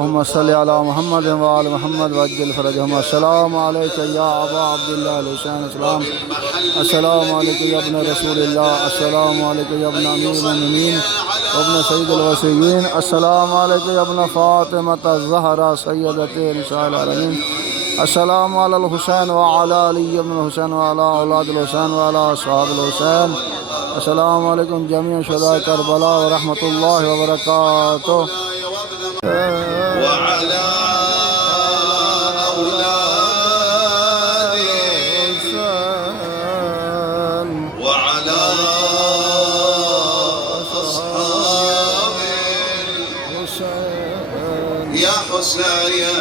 اللهم صل على محمد وآل محمد وعجل فرجهم. السلام عليك يا أبا عبد الله الحسين السلام. السلام عليك يا ابن رسول الله. السلام عليك يا ابن أمير المؤمنين وابن سيد الوصيين. السلام عليك يا ابن فاطمة الزهراء سيدة نساء العالمين. السلام على الحسين وعلى علي بن الحسين وعلى أولاد الحسين وعلى أصحاب الحسين. السلام عليكم جميع شهداء كربلاء ورحمة الله وبركاته. وعلى أولاد الحسين وعلى أصحاب الحسين. يا حسين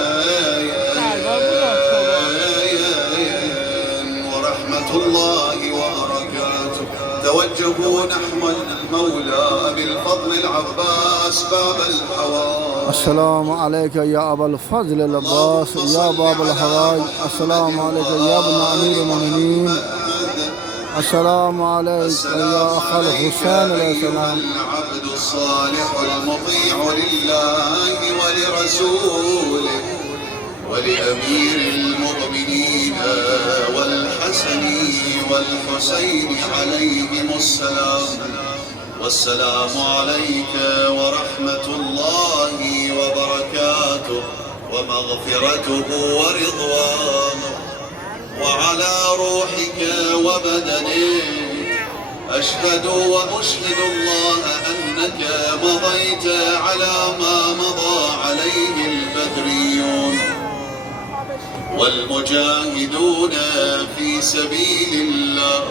ورحمة الله وبركاته. توجهوا نحو المولى بالفضل العباس باب الحوائج. السلام عليك يا أبا الفضل العباس يا باب الحوائج. السلام عليك يا ابن أمير المؤمنين. السلام عليك يا أخ الحسين عليه السلام. العبد الصالح المطيع لله ولرسوله ولأمير المؤمنين والحسن والحسين عليهم السلام. والسلام عليك ورحمة الله وبركاته ومغفرته ورضوانه وعلى روحك وبدنك. أشهد وأشهد الله أنك مضيت على ما مضى عليه البدريون والمجاهدون في سبيل الله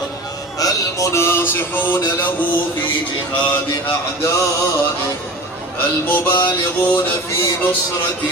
المناصحون له في جهاد أعدائه المبالغون في نصرة